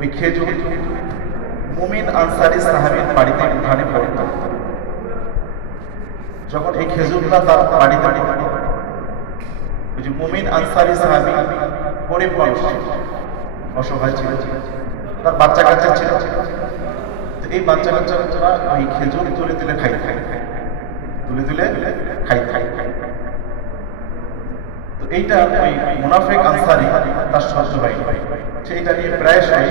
ওই খেজুর মুমিন আনসারি সাহাবির বাড়িতে উঠানে পড়ত। যখন এই খেজুরটা তার বাড়িতে পড়ত, ওই যে মুমিন আনসারি সাহাবি গরিব মানুষ অসহায় ছিল। তার বাচ্চা কাচ্চা ছিল। তো এই বাচ্চা কাচ্চারা ওই খেজুর তুলে তুলে খাই খাই তুলে তুলে খাই খাই খাই এইটা ওই মুনাফেক আনসারি, তার সহ্য হয় সে এটা নিয়ে প্রায়শই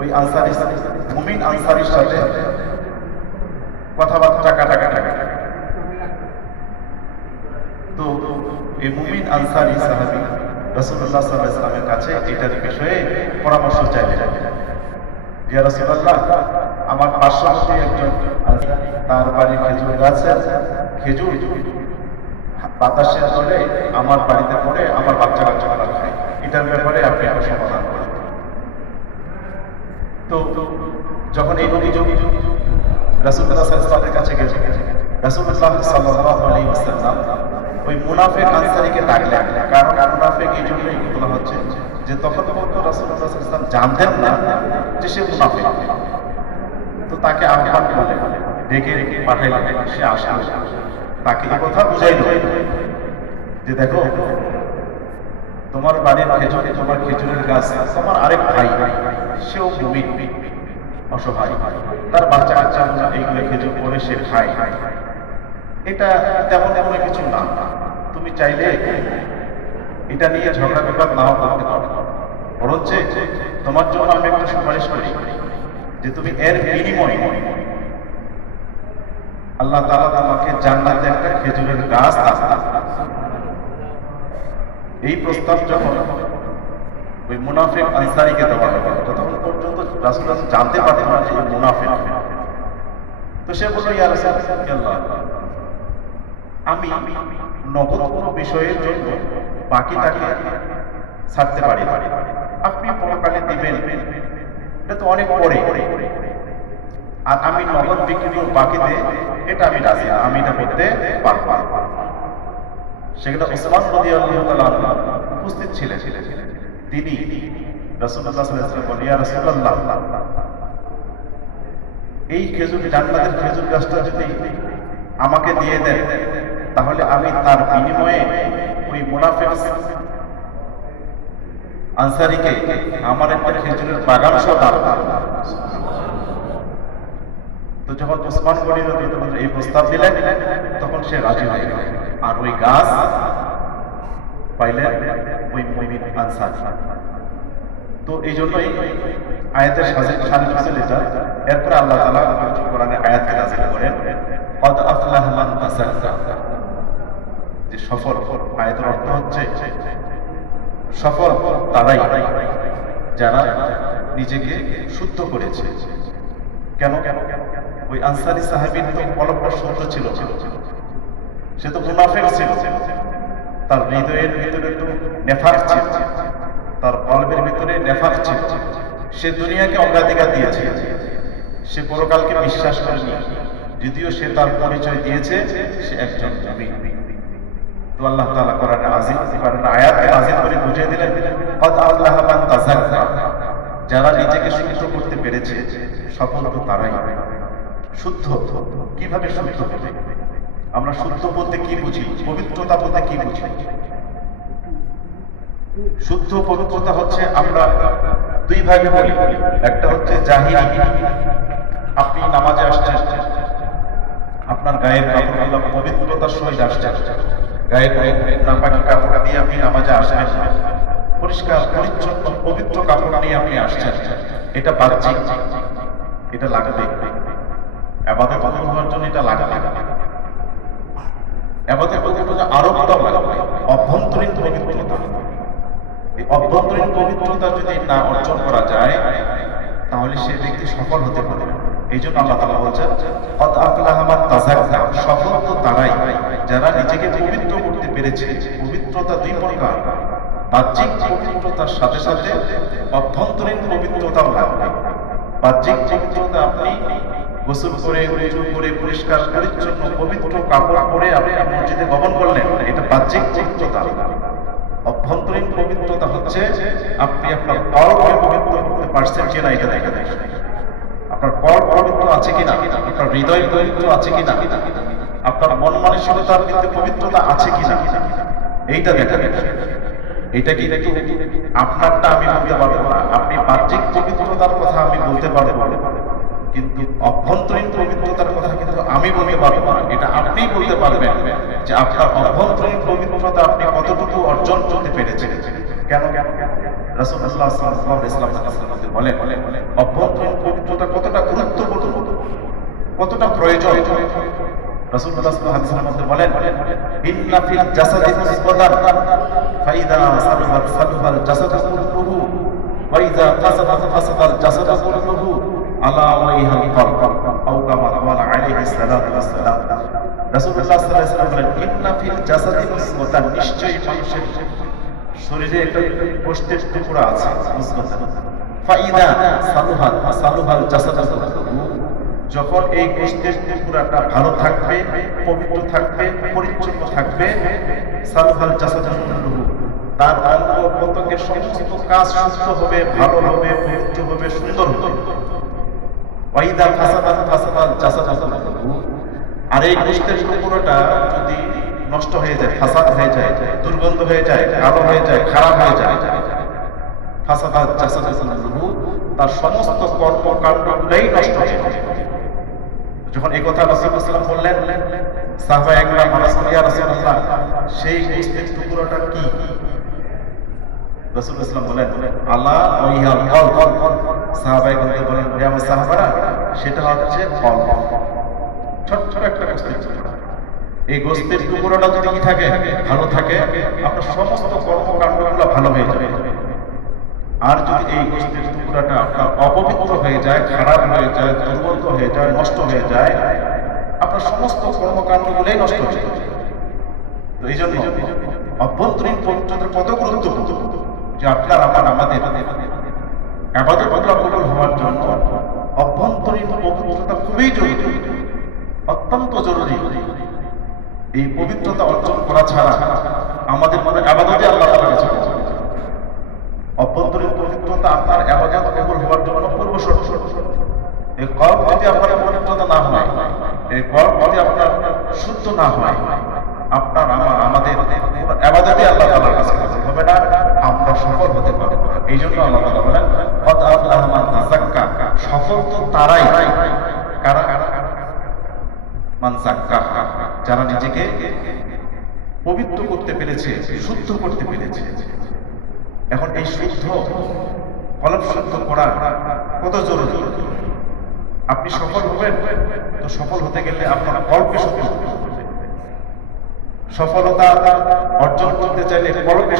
ওই আনসারি, মুমিন আনসারির সাথে কথাবার্তা কাটা কাটা কাটা তো এই মুমিন আনসারি সাহাবি রসুল্লাহ সাল্লাহ ইসলামের কাছে এটার বিষয়ে পরামর্শ চাইলেন। ইয়া রাসূলুল্লাহ, আমার পার্শ্ববর্তী একজন তার বাড়ির খেজুর গাছে খেজুর বাতাসে চলে আমার বাড়িতে পড়ে আমার বাচ্চা কাচ্চারা খায়। এটার ব্যাপারে আপনি একটা সমাধান তো, যখন এই অভিযোগ সাল্লাল্লাহু কাছে গেছে রাসূলুল্লাহ সাল্লাল্লাহু আলাইহি ওয়াসাল্লাম ওই কারণ এই বলা হচ্ছে যে তখন পর্যন্ত আলাইহি ওয়াসাল্লাম জানতেন না যে সে মুনাফিক। তো তাকে আহ্বান করলেন, ডেকে রেখে পাঠাইলেন, সে আসলো। তাকে এই কথা বুঝাইল যে দেখো, তোমার বাড়ির খেজুরে, তোমার খেজুরের গাছ, তোমার আরেক ভাই, সেও মুমিন, অসহায়। তার বাচ্চা কাচ্চা এইগুলো খেজুর করে সে খায়। এটা তেমন তেমন কিছু না। তুমি চাইলে এটা নিয়ে ঝগড়া বিবাদ নাও, করতে পারো। বরঞ্চ তোমার জন্য আমি একটা সুপারিশ করি যে তুমি এর বিনিময়ে আল্লাহ তাআলা তোমাকে জান্নাতে একটা খেজুরের গাছ এই প্রস্তাব যখন ওই মুনাফিক আনসারিকে দেওয়া হবে ততক্ষণ পর্যন্ত রাসূল জানতে পারতেন না যে এই মুনাফিক তো সে বলল, ইয়া আমি নগদ কোনো বিষয়ের জন্য বাকিটাকে ছাড়তে পারি। আপনি পরকালে দিবেন। এটা তো অনেক পরে। আর আমি নগদ বিক্রি বাকিতে, এটা আমি রাজি না। আমি এটা করতে পারব। সেখানে ওসমান রাদিয়াল্লাহু উপস্থিত ছিলেন তিনি রাসূলুল্লাহ সাল্লাল্লাহু আলাইহি ওয়াসাল্লাম ইয়া এই খেজুর জান্নাতের খেজুর গাছটা যদি আমাকে দিয়ে দেন, তাহলে আমি তার বিনিময়ে ওই মুনাফিক আনসারিকে আমার একটা খেজুরের বাগান সহ করব। তো যখন ওসমান গনি এই প্রস্তাব দিলেন, তখন সে রাজি হয়ে গেল। আর ওই গাছ পাইলেন ওই মুমিন আনসার। তো এই জন্যই আয়াতের সাজে সাজে নাজিল এটা এরপরে আল্লাহ তাআলা কোরআনে করেন আফলাহা মান যে সফল, আয়াতের অর্থ হচ্ছে সফল তারাই যারা নিজেকে শুদ্ধ করেছে। কেন কেন কেন কেন? ওই আনসারি সাহাবীর তো কলব্য শুদ্ধ ছিল সে তো মুনাফিক ছিল। তার হৃদয়ের ভিতরে তো নেফাক ছিল। তার কলবের ভিতরে নেফাক ছিল। সে দুনিয়াকে অগ্রাধিকার দিয়েছে। সে পরকালকে বিশ্বাস করেনি। যদিও সে তার পরিচয় দিয়েছে, সে একজন নবী। তো আল্লাহ তাআলা কোরআনে আজিম, কোরআনে আয়াত নাযিল করে বুঝিয়ে দিলেন, কদ আল্লাহ মান তাযাক্কা। যারা নিজেকে শুদ্ধ করতে পেরেছে, সফল তো তারাই। শুদ্ধ। কীভাবে শুদ্ধ হবে? আমরা শুদ্ধ বলতে কি বুঝি? পবিত্রতা বলতে কি বুঝি? শুদ্ধ পবিত্রতা হচ্ছে আমরা দুই ভাগে বলি। একটা হচ্ছে জাহিরি। আপনি নামাজে আসছেন। আপনার গায়ের কাপড়গুলো পবিত্রতার সহিত আসছেন গায়ের নাপাকি কাপড় দিয়ে আপনি নামাজে আসেন পরিষ্কার, পরিচ্ছন্ন, পবিত্র কাপড় নিয়ে আপনি আসছেন। এটা বাহ্যিক। এটা লাগবে। হওয়ার জন্য এটা লাগবে অভ্যন্তরীণ পবিত্রতা। এই অভ্যন্তরীণ পবিত্রতা যদি না অর্জন করা যায়, তাহলে সে ব্যক্তি সফল হতে পারে। এই জন্য আল্লাহ তালা বলছেন কত আফলাহামাত তাজাক্কা সফল তো তারাই, যারা নিজেকে পবিত্র করতে পেরেছে। পবিত্রতা দুই প্রকার। বাহ্যিক পবিত্রতার সাথে সাথে অভ্যন্তরীণ পবিত্রতাও লাগবে। বাহ্যিক পবিত্রতা আপনি গোসল করে উজু করে, পরিষ্কার পরিচ্ছন্ন পবিত্র কাপড় পরে মসজিদে গমন করলেন। এটা বাহ্যিক পবিত্রতা। অভ্যন্তরীণ পবিত্রতা হচ্ছে আপনি আপনার কর্মকে পার্সেন্ট কিনা এটা দেখা যায়। আপনার পবিত্র আছে কিনা? আপনার হৃদয় পবিত্র আছে কিনা? আপনার মন মানসিকতার কিন্তু পবিত্রতা আছে কিনা? এইটা দেখা যায়। এটা কি আপনারটা আমি বলতে পারব না। আপনি বাহ্যিক পবিত্রতার কথা আমি বলতে পারব কিন্তু অভ্যন্তরীণ পবিত্রতার কথা কিন্তু আমি বলতে পারব না। এটা আপনিই বলতে পারবেন যে আপনার অভ্যন্তরীণ পবিত্রতা আপনি কতটুকু অর্জন করতে পেরেছেন। কেন? কেন রাসূলুল্লাহ বলে বলে কতটা গুরুত্বপূর্ণ, কতটা প্রয়োজন? বলেন ফাইদা যখন এই গোষ্ঠীর টুকরাটা ভালো থাকবে, পবিত্র থাকবে, পরিচ্ছন্ন থাকবে, সালুহাল তার অঙ্গ প্রত্যঙ্গের সমস্ত কাজ সুস্থ হবে, ভালো হবে, পবিত্র হবে, সুন্দর হবে। ওয়াইদা ফাসাদাত জাসাদুল্লাহু আর এই গোষ্ঠীর টুকরোটা যদি নষ্ট হয়ে যায়, ফাসাদ হয়ে যায়, দুর্গন্ধ হয়ে যায়, কালো হয়ে যায়, খারাপ হয়ে যায়, ফাসাদাত জাসাদুল্লাহু তার সমস্ত কর্মকাণ্ডগুলোই নষ্ট হয়ে যায়। যখন এই কথা রাসূলুল্লাহ বললেন সাহাবা একরাম রাসূলুল্লাহ সেই গোস্তের টুকরোটা কি? রাসূলুল্লাহ বলেন, আল্লাহ ওয়াইহাল কল একরাম বলেন হে আমার সাহাবারা, সেটা হচ্ছে ছোট ছোট একটা গোস্তের এই গোস্তের টুকরোটা যদি কি থাকে, ভালো থাকে, আপনার সমস্ত কর্মকাণ্ডগুলো ভালো হয়ে যাবে। আর যদি এই গোষ্ঠীর টুকরাটা আপনার অপবিত্র হয়ে যায়, খারাপ হয়ে যায় দুর্গন্ধ হয়ে যায়, নষ্ট হয়ে যায়, আপনার সমস্ত কর্মকাণ্ডগুলোই নষ্ট হয়ে যায় এই জন্য অভ্যন্তরীণ পবিত্রতা কত গুরুত্বপূর্ণ? যে আপনার আমার আমাদের কবুল হওয়ার জন্য অভ্যন্তরীণ পবিত্রতা খুবই জরুরি, অত্যন্ত জরুরি। এই পবিত্রতা অর্জন করা ছাড়া আমাদের মনে আবাদতে আল্লাহ অভ্যন্তরীণ পবিত্রতা আপনার আবাদত কবুল হওয়ার জন্য পূর্ব শর্ত এই কর্ম যদি আপনার পবিত্রতা না হয়, এই কর্ম যদি আপনার শুদ্ধ না হয়, আপনার আমার, আমাদের আবাদতে আল্লাহ এই জন্য আল্লাহ তাযাক্কা সফল তো তারাই। যারা নিজেকে পবিত্র করতে পেরেছে, শুদ্ধ করতে পেরেছে। এখন এই শুদ্ধ, কলম শুদ্ধ করা কত জরুরি? আপনি সফল হবেন, তো সফল হতে গেলে আপনার কল্পে শুদ্ধ সফলতা অর্জন করতে চাইলে কলমে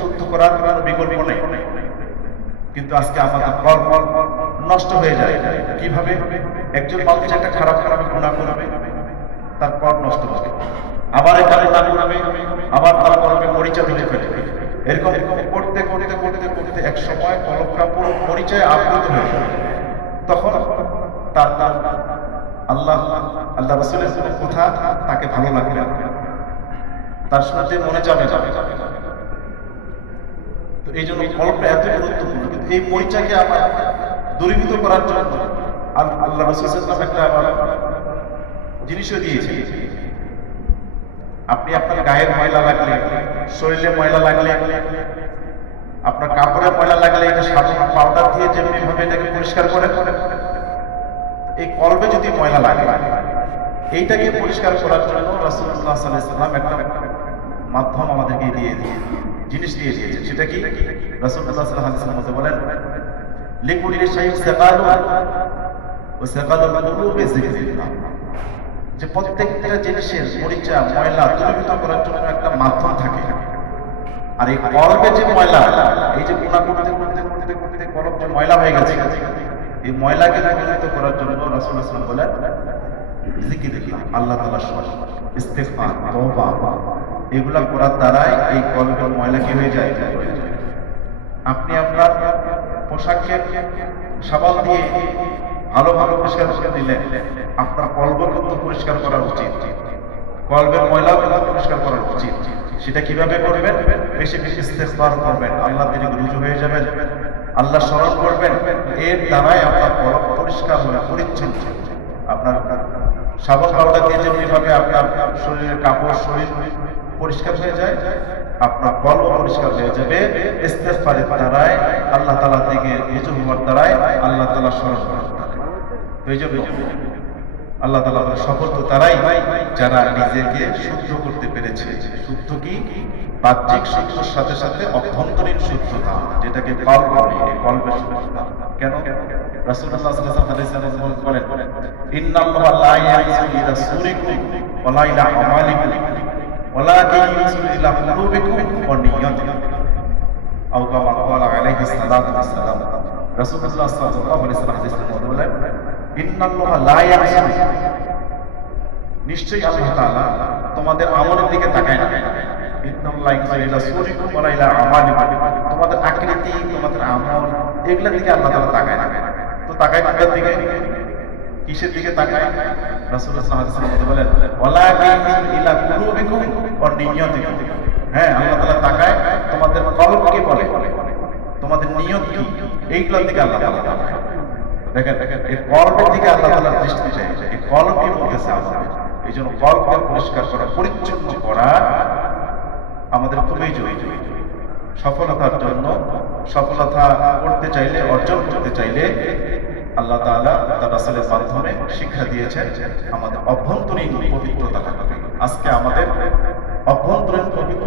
শুদ্ধ করার বিকল্প নেই। কিন্তু আজকে আমাদের কল্প নষ্ট হয়ে যায়। কীভাবে? একজন মানুষ একটা খারাপ খারাপ গুণা করবে তারপর নষ্ট হবে। আবার এটা গুণা করবে আবার তার কলমে মরিচা ধরে ফেলে। এরকম এরকম করতে করতে করতে করতে এক সময় কলমটা পুরো পরিচয় আবৃত হয়ে তখন তার তার আল্লাহ আল্লাহ রসুলের কথা? তাকে ভালো লাগবে তার সাথে মনে যাবে যাবে যাবে তো এই জন্য কলমটা এত গুরুত্বপূর্ণ, কিন্তু এই পরিচয়কে আমার দূরীভূত করার জন্য আল- আল্লাহ রসুল একটা আমার জিনিসও দিয়েছে আপনি আপনার গায়ের ময়লা লাগলে, শরীরে ময়লা লাগলে, আপনার কাপড়ে ময়লা লাগলে এটা সাবান, পাউডার দিয়ে যেমনি ভাবে এটাকে পরিষ্কার করে এই কলবে যদি ময়লা লাগে, এইটাকে পরিষ্কার করার জন্য সাল্লাল্লাহু সাল্লাম একটা মাধ্যম আমাদেরকে দিয়ে দিয়ে জিনিস দিয়ে দিয়েছে। সেটা কি? রাসূলুল্লাহ বলেন যে প্রত্যেকটা জিনিসের ময়লা দূরীভূত করার জন্য একটা মাধ্যম থাকে। আর এই কলবে যে ময়লা, এই যে গুণা করতে করতে করতে করতে যে ময়লা হয়ে গেছে, এই ময়লাকে দূরীভূত করার জন্য রাসূল সাল্লাল্লাহু বলেন আল্লাহ তওবা এগুলা করার দ্বারাই এই কলবের ময়লা কি হয়ে যায়। আপনি আপনার পোশাককে সাবান দিয়ে ভালো ভালো পরিষ্কার করে দিলেন আপনার কলব কিন্তু পরিষ্কার করা উচিত। কলবের ময়লা কিন্তু পরিষ্কার করা উচিত। সেটা কীভাবে করবেন? বেশি বেশি ইস্তেগফার করবেন। আল্লাহ তিনি রুজু হয়ে যাবেন আল্লাহ স্মরণ করবেন, এর দ্বারাই আপনার কলম পরিষ্কার হয়ে পরিচ্ছন্ন। আপনার সাবন পাউডার দিয়ে যেমনি ভাবে আপনার শরীরের কাপড়, শরীর পরিষ্কার হয়ে যায়, আপনার কলম পরিষ্কার হয়ে যাবে ইস্তেফারের দ্বারাই আল্লাহ তালার দিকে রিজু হওয়ার দ্বারাই আল্লাহ তালা স্মরণ আল্লাহ তালা সফল তো তারাই যারা নিজেকে শুদ্ধ করতে পেরেছে, শুদ্ধ কি? বাহ্যিক শুদ্ধর সাথে সাথে অভ্যন্তরীণ শুদ্ধতা, যেটাকে কল বলে কল্পের শুদ্ধতা। কেন? রাসূলুল্লাহ সাল্লাল্লাহু আলাইহি বলেন লা ওয়া লা ইলা ওয়ালাকিন ইয়ানজুরু ইলা কুলুবিকুম ওয়া নিয়্যাতিকুম আও কামা ক্বালা আলাইহি সাল্লাতু ওয়াসসালাম রাসূলুল্লাহ সাল্লাল্লাহু আলাইহি ওয়াসাল্লাম হাদিসের মধ্যে বলেন ইন্নাল্লাহা লা ইয়ানজুরু নিশ্চয়ই আল্লাহ তাআলা তোমাদের আমলের দিকে তাকায় না ইন্নাল্লাহা ইয়ানজুরু ইলা সুরিকুম ওয়া ইলা আমালিকুম তোমাদের আকৃতি তোমাদের আমল এগুলোর দিকে আল্লাহ তাআলা তাকায় না তো তাকায় কোনটার দিকে কিসের দিকে তাকায় রাসূলুল্লাহ বলেন ইলা হ্যাঁ তোমাদের কলবকে বলে? তোমাদের নিয়ত কি? এইগুলোর দিকে আল্লাহ দেখেন, এই কলবের দিকে আল্লাহ তাআলার দৃষ্টি চাই এই আমাদের? এই জন্য কলবকে পরিষ্কার করা, পরিচ্ছন্ন করা আমাদের খুবই জরুরি। সফলতার জন্য সফলতা করতে চাইলে, অর্জন করতে চাইলে আল্লাহ তাআলা তার রাসূলের মাধ্যমে শিক্ষা দিয়েছেন, আমাদের অভ্যন্তরীণ পবিত্রতা আজকে আমাদের অভ্যন্তরীণ পবিত্রতা